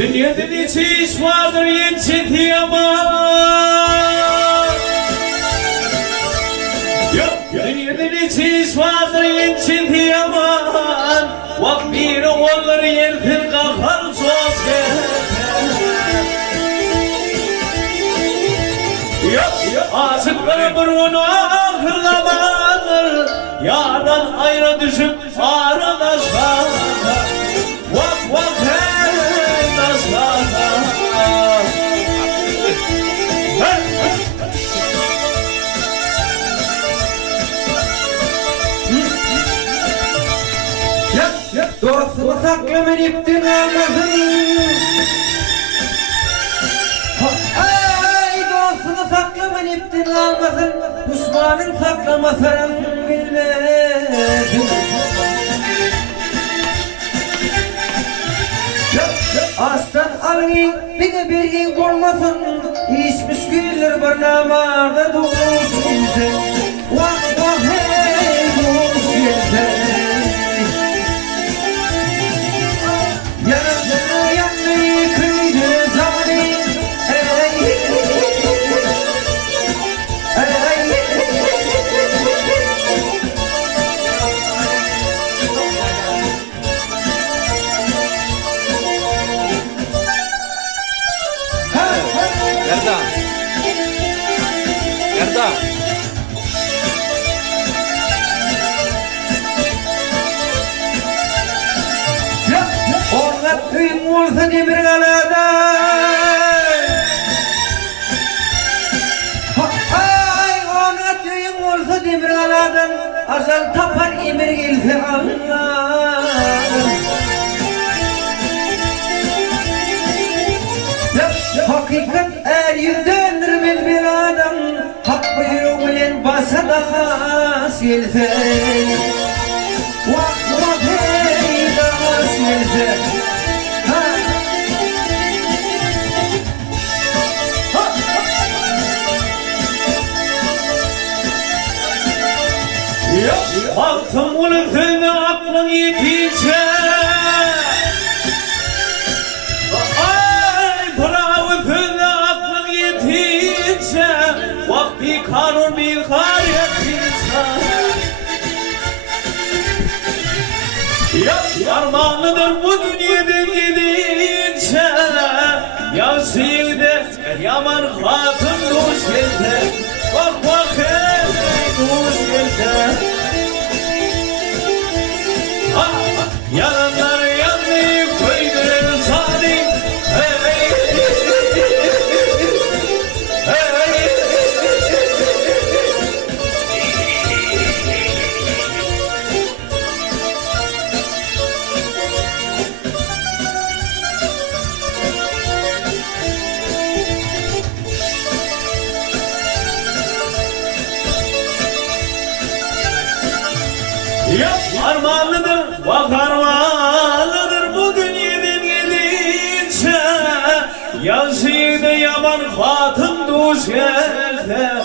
Dünyada nice iş vardır yençeti ama Dünyada nice iş vardır yençeti aman Vak bir oğulları yerdir kakar soğuk Aşıkları bir onu ahırlamanır Yardan ayrı düşüp aralaşlar Vak vak hey naslar Dostunu saklaman iptin almasın Ay dostunu saklaman iptin almasın Düşmanın saklamasın bilmezsin Aslan alın bir de bir gün olmasın İş müşküller barnamarda doğursun Vah vah hey doğursun Yanımda yanmayı kıydı zalim Gerda Orada kıyım olsa demir kalada Ay orada kıyım olsa demir kaladan Azal tapar emir gelse Allah Hakikat er yüzdendir bir adam Hak buyruğu bilen basa da silse Vak vak hey da silse Baktım ulufun aklın yetince Ay bravo fın aklın yetince Vakti kanun bir kar yetince Armağanıdır bu dünyadan gidince Yazıydı yaman hatun duş gelse Bak bak hey duş gelse Yalanlar yanmayı koydur zalim Hey Hey Armağanıdır, bak armağanıdır bu dünyadan gidince Yazıydı yaman hatun duş gelse